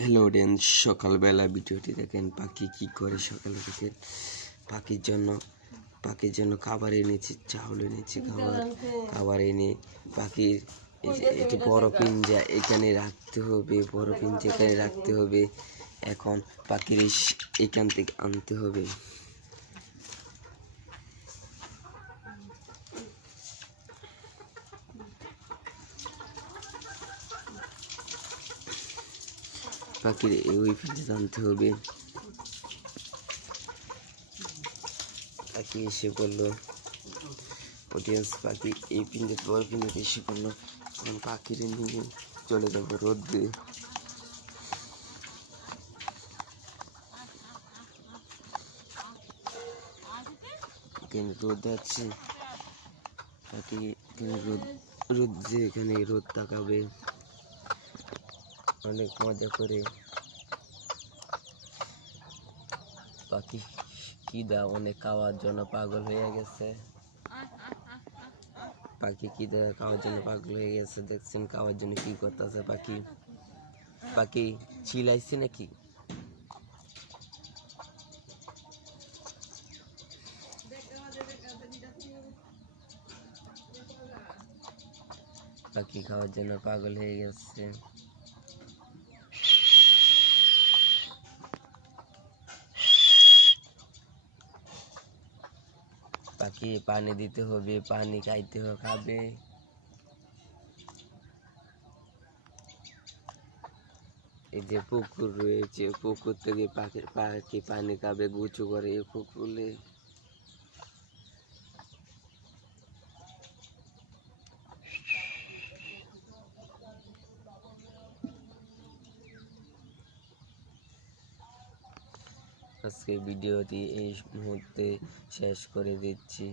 Hello audience, সকালবেলা ভিডিওটি দেখেন পাখি কি করে। সকালে দেখেন পাখির জন্য খাবার এনেছি, চাউল এনেছি, খাবার এনে পাখির এটি বড় পিঞ্জা এখানে রাখতে হবে, বড় পিঞ্জা এখানে রাখতে হবে। এখন পাখির এখান থেকে আনতে হবে। পাখির ওই পিঞ্জা আনতে হবে। পাখি এসে বললো, অডিয়েন্স পাখি এই পিঞ্জা বড় পিঞ্জাতে এসে বললো এখন পাখির নিয়ে চলে যাবো রোদ্রে। রোদ আছে, পাখি রোদ্রে এখানে রোদ তাকাবে, অনেক মজা করে। পাখি খিদা অনেক খাওয়ার জন্য পাগল হয়ে গেছে। পাখি খিদা খাওয়ার জন্য পাগল হয়ে গেছে। দেখছেন খাওয়ার জন্য কি করতেছে পাখি। পাখি চিলাইছে নাকি? পাখি খাওয়ার জন্য পাগল হয়ে গেছে। পাখি পানি দিতে হবে, পানি খাইতে খাবে। এই যে পুকুর রয়েছে, পুকুর থেকে পাখি পানি খাবে, গুছু করে এই পুকুরে। আজকে ভিডিওটি এই মুহূর্তে শেষ করে দিচ্ছি।